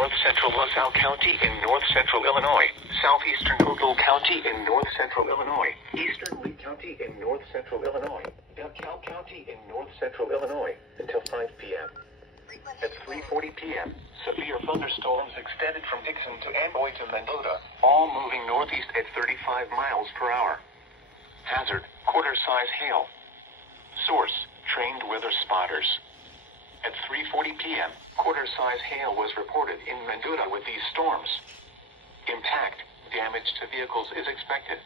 north central LaSalle County in north central Illinois, southeastern Cookville County in north central Illinois, eastern Lee County in north central Illinois, DeKalb County in north central Illinois until 5 p.m. At 3:40 p.m., severe thunderstorms extended from Dixon to Amboy to Mendota, all moving northeast at 35 miles per hour. Hazard, quarter-size hail. Source, trained weather spotters. At 3:40 p.m., quarter-size hail was reported in Mendota with these storms. Impact, damage to vehicles is expected.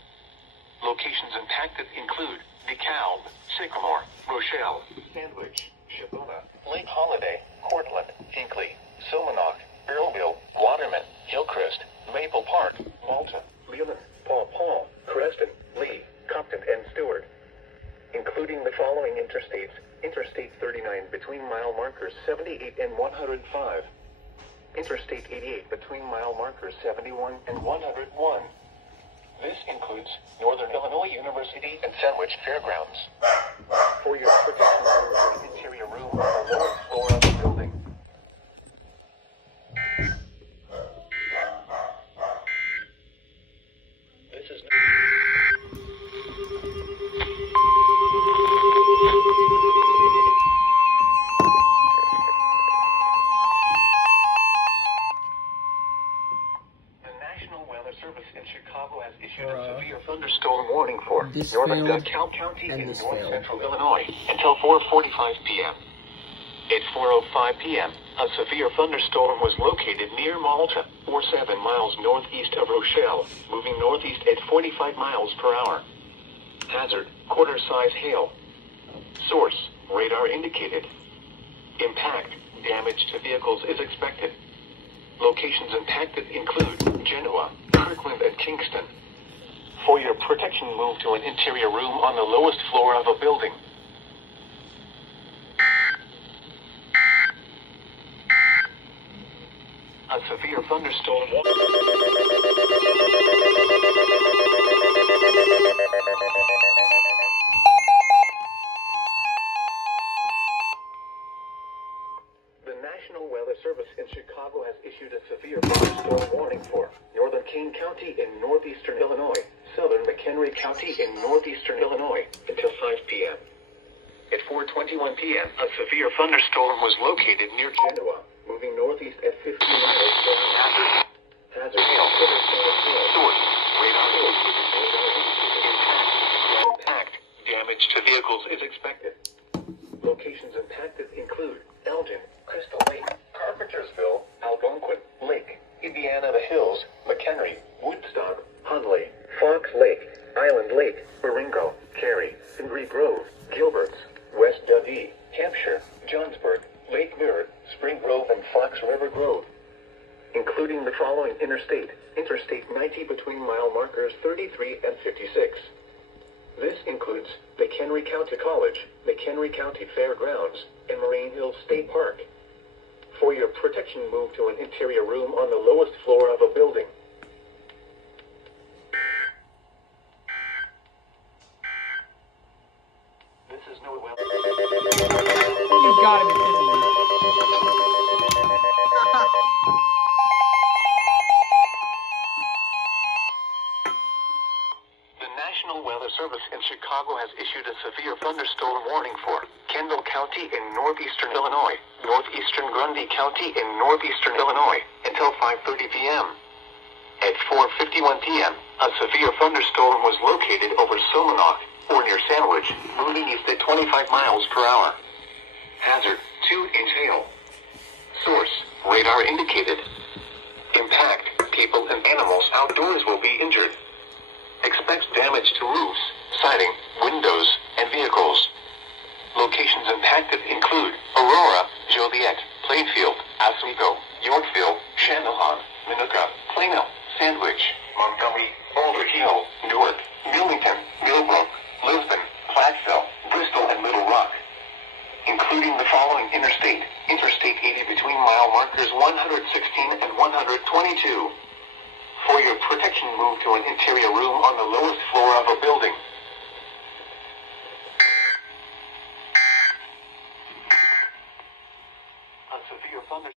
Locations impacted include DeKalb, Sycamore, Rochelle, Sandwich, Shaboona, Lake Holiday, Cortland, Hinckley, Silmanock, Earlville, Waterman, Hillcrest, Maple Park, Malta, Leland, Paw Paw, Creston, Lee, Compton, and Stewart. Including the following interstates: Interstate 39 between mile markers 78 and 105. Interstate 88 between mile markers 71 and 101. This includes Northern Illinois University and Sandwich Fairgrounds. For your protection, move to the interior room on the lowest floor of the building. This is Service in Chicago has issued a severe thunderstorm warning for northern DeKalb County in north central Illinois until 4:45 p.m. At 4:05 p.m., a severe thunderstorm was located near Malta, or 7 miles northeast of Rochelle, moving northeast at 45 miles per hour. Hazard, quarter-size hail. Source, radar indicated. Impact, damage to vehicles is expected. Locations impacted include Genoa, Kirkland, and Kingston. For your protection, move to an interior room on the lowest floor of a building. A severe thunderstorm. The National Weather Service in Chicago has issued a severe thunderstorm warning for northern Kane County in northeastern Illinois, southern McHenry County in northeastern Illinois until 5 p.m. At 4:21 p.m., a severe thunderstorm was located near Genoa, moving northeast at 50 miles per hour. Hazard hail. Source, radar. Impact, damage to vehicles is expected. Locations impacted include Elgin, Crystal Lake, Carpentersville, Algonquin Lake, Indiana the Hills, McHenry, Woodstock, Hunley, Fox Lake, Island Lake, Baringo, Cary, Embry Grove, Gilberts, West Dundee, Hampshire, Johnsburg, Lake Mirror, Spring Grove, and Fox River Grove. Including the following Interstate 90 between mile markers 33 and 56. This includes McHenry County College, McHenry County Fairgrounds, and Moraine Hills State Park. For your protection, move to an interior room on the lowest floor of a building. This is no well. You gotta be kidding me. The National Weather Service in Chicago has issued a severe thunderstorm warning for Kendall County in northeastern Illinois, northeastern Grundy County in northeastern Illinois until 5:30 p.m. At 4:51 p.m., a severe thunderstorm was located over Silmanock, or near Sandwich, moving east at 25 miles per hour. Hazard, 2-inch hail. Source, radar indicated. Impact, people and animals outdoors will be injured. Expect damage to roofs, siding, windows, and vehicles. Locations impacted include Aurora, Joliet, Plainfield, Oswego, Yorkville, Channahon, Minooka, Plano, Sandwich, Montgomery, Boulder Hill, Newark, Millington, Millbrook, Lisbon, Platteville, Bristol, and Little Rock. Including the following Interstate 80 between mile markers 116 and 122. For your protection, move to an interior room on the lowest floor of a building. A severe thunder